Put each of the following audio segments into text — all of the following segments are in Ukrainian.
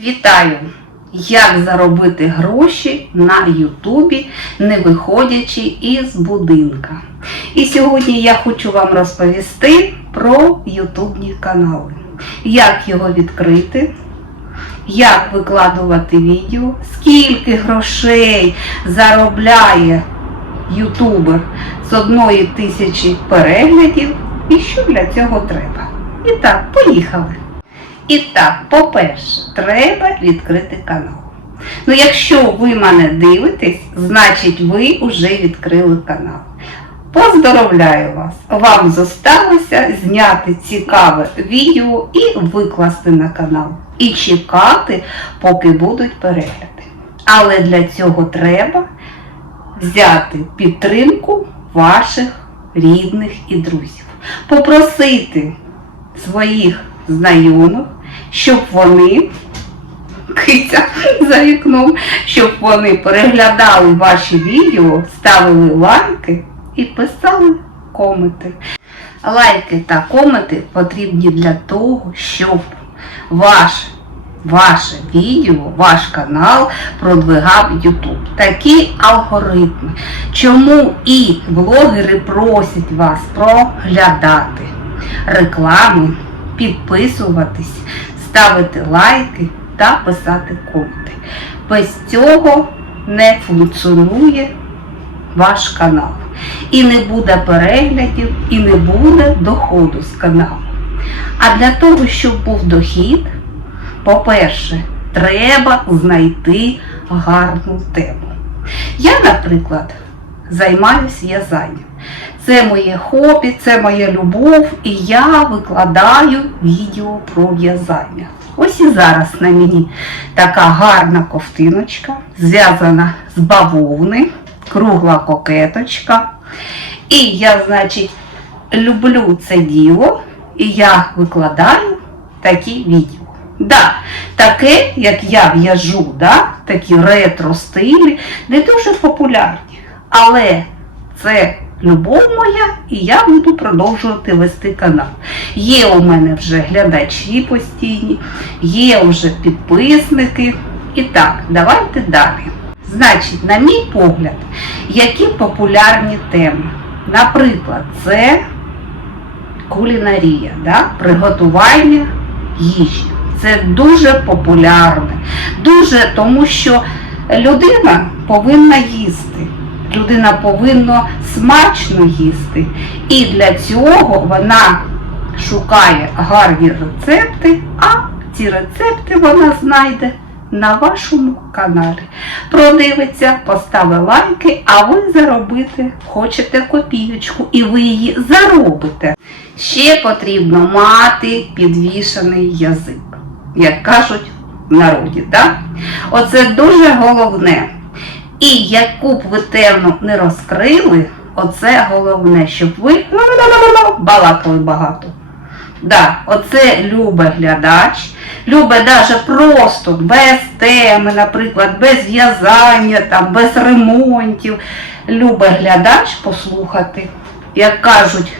Вітаю! Як заробити гроші на Ютубі, не виходячи із будинка. І сьогодні я хочу вам розповісти про ютубні канали. Як його відкрити, як викладувати відео, скільки грошей заробляє ютубер з одної тисячі переглядів і що для цього треба. І так, поїхали. І так, по-перше, треба відкрити канал. Ну, якщо ви мене дивитесь, значить ви вже відкрили канал. Поздоровляю вас! Вам зосталося зняти цікаве відео і викласти на канал. І чекати, поки будуть перегляди. Але для цього треба взяти підтримку ваших рідних і друзів. Попросити своїх знайомих, щоб вони киця за вікном, щоб вони переглядали ваші відео, ставили лайки і писали коменти. Лайки та коменти потрібні для того, щоб ваш, ваше відео, ваш канал продвигав YouTube. Такі алгоритми. Чому і блогери просять вас проглядати реклами, підписуватись, ставити лайки та писати коменти. Без цього не функціонує ваш канал. І не буде переглядів, і не буде доходу з каналу. А для того, щоб був дохід, по-перше, треба знайти гарну тему. Я, наприклад, займаюся в'язанням. Це моє хобі, це моя любов, і я викладаю відео про в'язання. Ось і зараз на мені така гарна ковтиночка, зв'язана з бавовни, кругла кокеточка. І я, значить, люблю це діло, і я викладаю такі відео. Да, таке, як я в'яжу, да, такі ретро стилі, не дуже популярні. Але це любов моя, і я буду продовжувати вести канал. Є у мене вже глядачі постійні, є вже підписники. І так, давайте далі. Значить, на мій погляд, які популярні теми. Наприклад, це кулінарія, да? приготування їжі. Це дуже популярне. Дуже тому, що людина повинна їсти. Людина повинна смачно їсти. І для цього вона шукає гарні рецепти, а ці рецепти вона знайде на вашому каналі. Продивиться, поставить лайки, а ви заробити хочете копійочку і ви її заробите. Ще потрібно мати підвішений язик, як кажуть в народі. Так? Оце дуже головне. І яку б ви тему не розкрили, оце головне, щоб ви балакали багато. Да, оце любе глядач, любе даже просто без теми, наприклад, без в'язання, там, без ремонтів. Любе глядач послухати, як кажуть,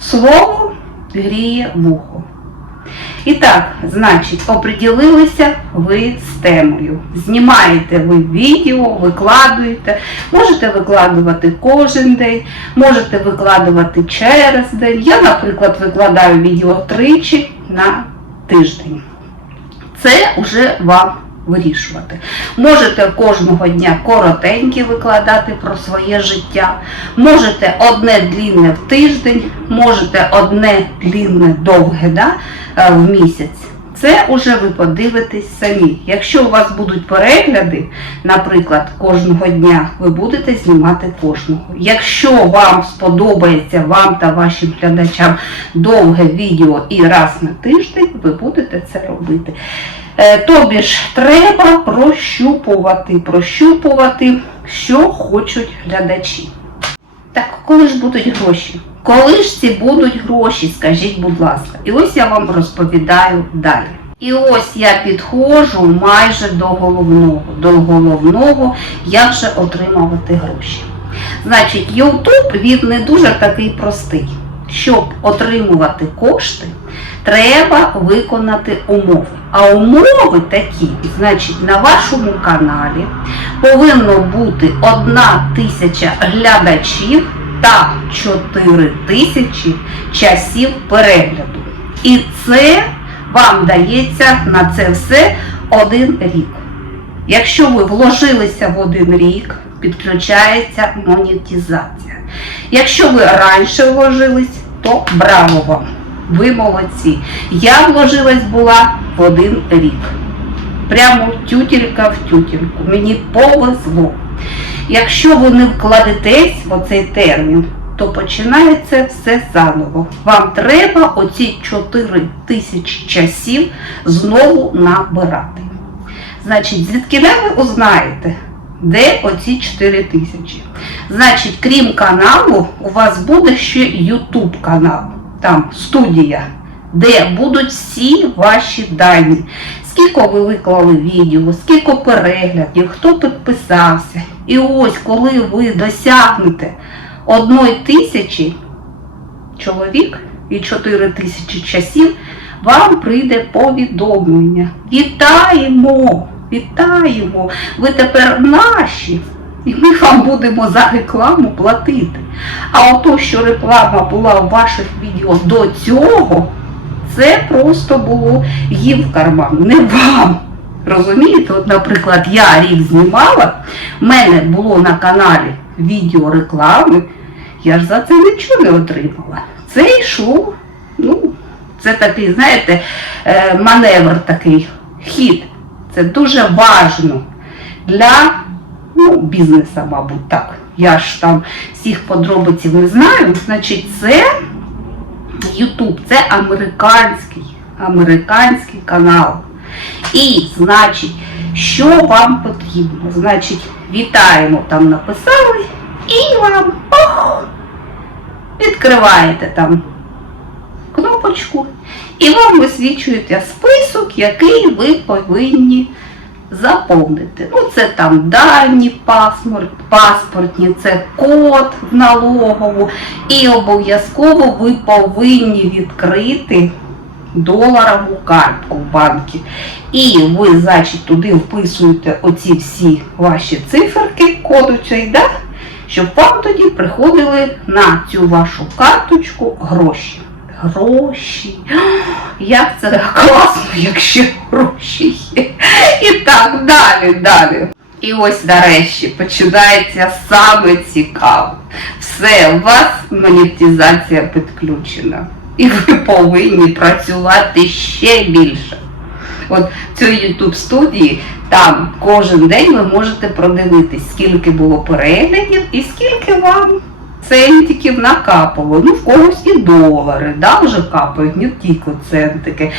слово гріє вухо. І так, значить, оприділилися ви з темою. Знімаєте ви відео, викладуєте, можете викладувати кожен день, можете викладувати через день. Я, наприклад, викладаю відео тричі на тиждень. Це вже вам вирішувати. Можете кожного дня коротенькі викладати про своє життя, можете одне длінне в тиждень, можете одне длінне довге да, в місяць. Це вже ви подивитесь самі. Якщо у вас будуть перегляди, наприклад, кожного дня, ви будете знімати кожного. Якщо вам сподобається вам та вашим глядачам довге відео і раз на тиждень, ви будете це робити. Е, Тобі ж треба прощупувати, прощупувати, що хочуть глядачі. Так, коли ж будуть гроші? Коли ж ці будуть гроші, скажіть, будь ласка. І ось я вам розповідаю далі. І ось я підходжу майже до головного. До головного, як же отримувати гроші. Значить, YouTube він не дуже такий простий. Щоб отримувати кошти, треба виконати умови. А умови такі, значить, на вашому каналі повинно бути одна тисяча глядачів та 4 тисячі часів перегляду. І це вам дається на це все один рік. Якщо ви вложилися в один рік, підключається монетизація. Якщо ви раніше вложились, то браво вам! Ви молодці. Я вложилась була в один рік. Прямо тютелька в тютельку. Мені повезло. Якщо ви не вкладетесь в оцей термін, то починається все заново. Вам треба оці 4 тисячі часів знову набирати. Значить, звідки ви узнаєте, де оці 4 тисячі? Значить, крім каналу, у вас буде ще YouTube канал, там студія, де будуть всі ваші дані. Скільки ви виклали відео, скільки переглядів, хто підписався. І ось, коли ви досягнете одної тисячі чоловік і 4 тисячі часів, вам прийде повідомлення. Вітаємо! Вітаємо! Ви тепер наші! І ми вам будемо за рекламу платити. А ото, що реклама була у ваших відео до цього, це просто було їм в карман, не вам. Розумієте? От, наприклад, я рік знімала, в мене було на каналі відео реклами, я ж за це нічого не отримала. Це йшло, ну, це такий, знаєте, е, маневр такий, хід. Це дуже важно для ну, бізнесу, мабуть, так. Я ж там всіх подробиців не знаю. Значить, це YouTube, це американський, американський канал. І, значить, що вам потрібно? Значить, вітаємо, там написали, і вам ох, відкриваєте там кнопочку, і вам висвічується список, який ви повинні заповнити. Ну, це там дані паспорт, паспортні, це код в налогову. І обов'язково ви повинні відкрити доларову картку в банку. І ви, значить, туди вписуєте оці всі ваші циферки, коду цей, да? щоб вам тоді приходили на цю вашу карточку гроші. Гроші. Як це класно, якщо гроші є. І так далі, далі. І ось нарешті починається саме цікаве. Все, у вас монетизація підключена. І ви повинні працювати ще більше. От цій YouTube студії там кожен день ви можете продивитись, скільки було переглядів і скільки вам центиків накапало. Ну, в когось і долари, да, вже капають, не тільки центики.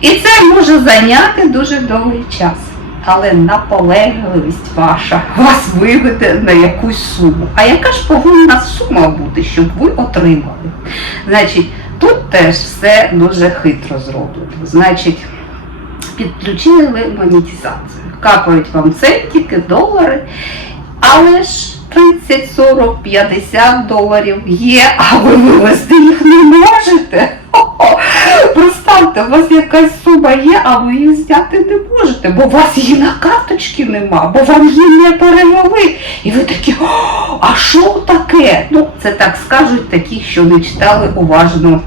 І це може зайняти дуже довгий час. Але наполегливість ваша вас виведе на якусь суму. А яка ж повинна сума бути, щоб ви отримали? Значить, тут теж все дуже хитро зроблено. Значить, підключили ви монетизацію. Капають вам центики, долари, але ж 30, 40, 50 доларів є, а ви вивести їх не можете. Хо-хо. У вас якась сума є, а ви її зняти не можете, бо у вас її на карточці нема, бо вам її не перевели. І ви такі, а що таке? Ну, це так скажуть такі, що не читали уважно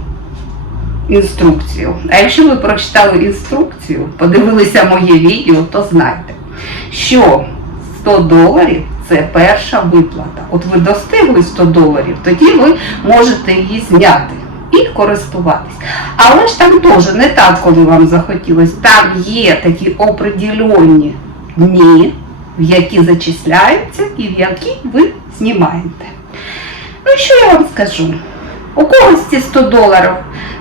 інструкцію. А якщо ви прочитали інструкцію, подивилися моє відео, то знайте, що 100 доларів це перша виплата. От ви достигли 100 доларів, тоді ви можете її зняти і користуватись. Але ж там теж не так, коли вам захотілося. Там є такі определенні дні, в які зачисляються і в які ви знімаєте. Ну, що я вам скажу? У когось ці 100 доларів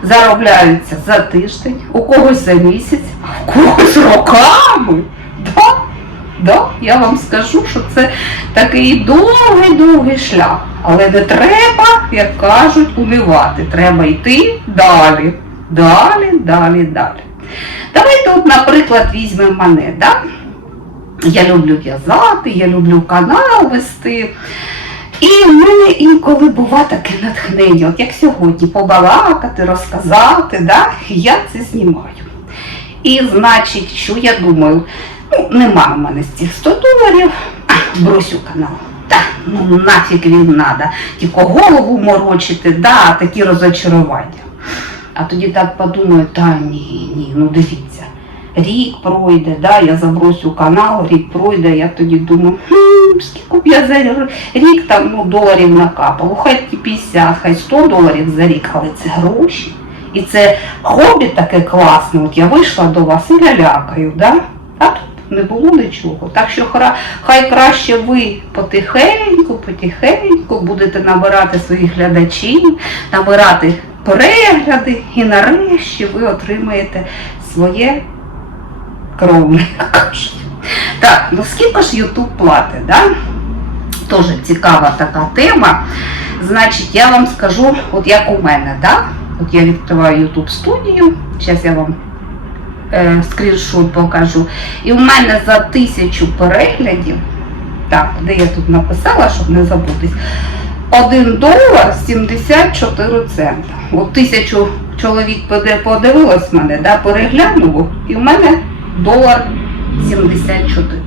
заробляються за тиждень, у когось за місяць, а у когось роками. Да? Я вам скажу, що це такий довгий-довгий шлях. Але не треба, як кажуть, унивати. Треба йти далі. Далі, далі, далі. Давайте, от, наприклад, візьмемо мене. Да? Я люблю в'язати, я люблю канал вести. І в мене інколи бува таке натхнення, от як сьогодні, побалакати, розказати, да? я це знімаю. І значить, що я думаю, нема в мене з цих 100 доларів, а, бросю канал. Та, ну нафіг він надо, тільки голову морочити, да, такі розочарування. А тоді так подумаю, та ні, ні, ну дивіться, рік пройде, да, я забросю канал, рік пройде, я тоді думаю, хм, скільки б я за рік там ну, доларів накапав, хай ті 50, хай 100 доларів за рік, але це гроші. І це хобі таке класне, от я вийшла до вас і лялякаю, да? а тут не було нічого. Так що хай краще ви потихеньку, потихеньку будете набирати своїх глядачів, набирати перегляди, і нарешті ви отримаєте своє кровне. Так, ну скільки ж YouTube платить, да? Тоже цікава така тема. Значить, я вам скажу, от як у мене, да? От я відкриваю YouTube студію, зараз я вам скріншот покажу. І у мене за тисячу переглядів, так, де я тут написала, щоб не забутись, 1 долар 74 цента. От тисячу чоловік подивилось мене, да, переглянуло, і в мене долар 74.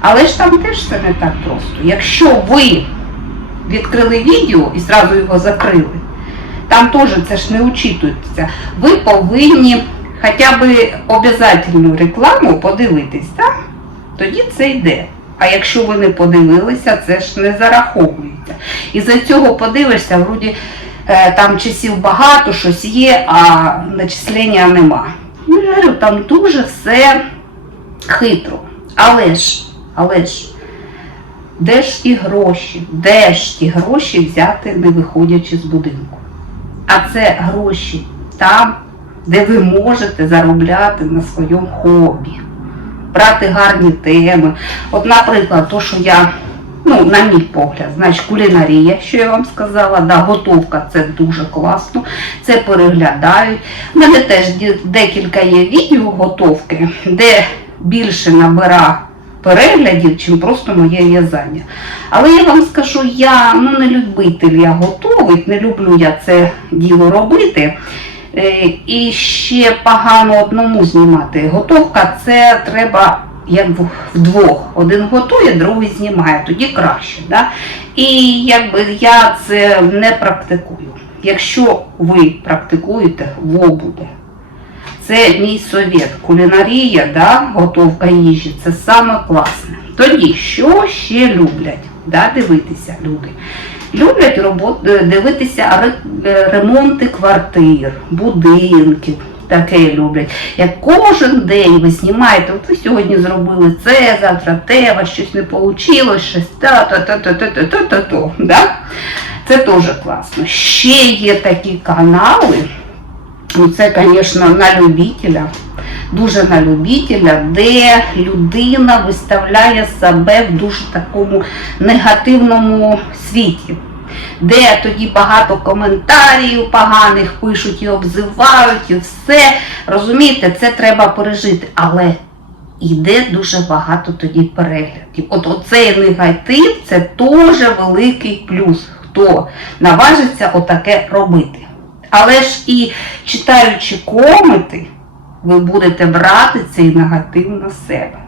Але ж там теж все не так просто. Якщо ви відкрили відео і зразу його закрили, там теж це ж не учитується. Ви повинні хоча б обов'язкову рекламу подивитись, так? тоді це йде. А якщо ви не подивилися, це ж не зараховується. І за цього подивишся, вроді е, там часів багато, щось є, а начислення нема. Ну, я говорю, там дуже все хитро. Але ж, але ж, де ж ті гроші? Де ж ті гроші взяти, не виходячи з будинку? А це гроші там, де ви можете заробляти на своєму хобі, брати гарні теми. От, наприклад, то, що я, ну, на мій погляд, значить, кулінарія, що я вам сказала, да, готовка це дуже класно, це переглядають. У мене теж декілька є відео готовки, де більше набира переглядів, чим просто моє в'язання. Але я вам скажу, я ну, не любитель я готовить, не люблю я це діло робити. Е, І ще погано одному знімати. Готовка це треба як вдвох. Один готує, другий знімає, тоді краще. Да? І якби я це не практикую. Якщо ви практикуєте, во буде. Це мій совет. Кулінарія, да, готовка їжі це саме класне. Тоді, що ще люблять да, дивитися люди? Люблять робот, е, дивитися е, ремонти квартир, будинків. Таке люблять. Як кожен день ви знімаєте, от ви сьогодні зробили це, завтра те, вас щось не вийшло, щось та та та та та та та та та да? Це теж класно. Ще є такі канали, це, звісно, на любителя, дуже на любителя, де людина виставляє себе в дуже такому негативному світі. Де тоді багато коментарів поганих пишуть і обзивають, і все. Розумієте, це треба пережити. Але йде дуже багато тоді переглядів. От оцей негатив це теж великий плюс, хто наважиться отаке робити. Але ж і читаючи коменти, ви будете брати цей негатив на себе.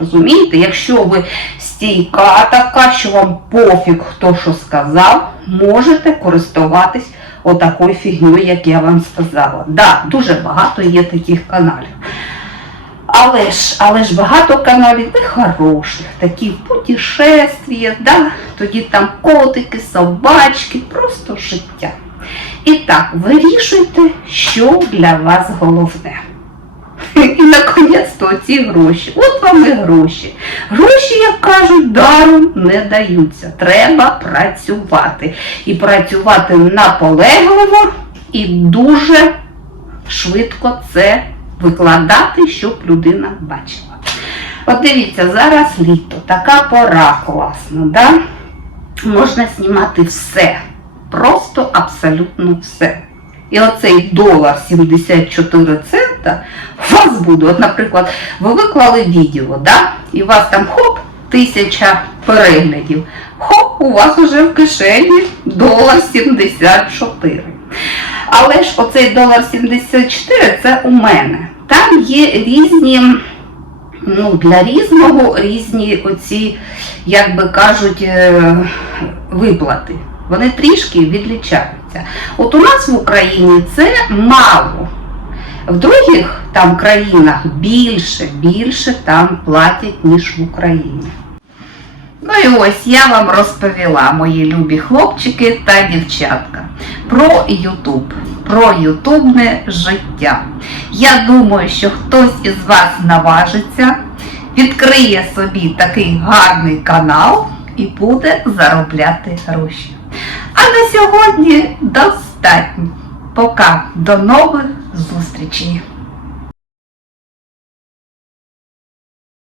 Розумієте, якщо ви стійка така, що вам пофіг, хто що сказав, можете користуватись отакою фігньою, як я вам сказала. Да, дуже багато є таких каналів. Але ж, але ж багато каналів і хороших, такі путешествия, да? тоді там котики, собачки, просто життя. І так, вирішуйте, що для вас головне. І наконець-то ці гроші. От вам і гроші. Гроші, як кажуть, даром не даються. Треба працювати. І працювати наполегливо і дуже швидко це викладати, щоб людина бачила. От дивіться, зараз літо, така пора класна, да? можна знімати все. Просто абсолютно все. І оцей долар 74 цента у вас буде. От, наприклад, ви виклали відео, да? і у вас там хоп, тисяча переглядів. хоп, у вас уже в кишені долар 74. Але ж оцей долар 74 це у мене. Там є різні, ну, для різного різні оці, як би кажуть, е, виплати. Вони трішки відлічаються. От у нас в Україні це мало. В других там країнах більше, більше там платять, ніж в Україні. Ну і ось я вам розповіла, мої любі хлопчики та дівчатка, про Ютуб, про ютубне життя. Я думаю, що хтось із вас наважиться, відкриє собі такий гарний канал і буде заробляти гроші. А на сьогодні достатньо. Пока, до нових зустрічей!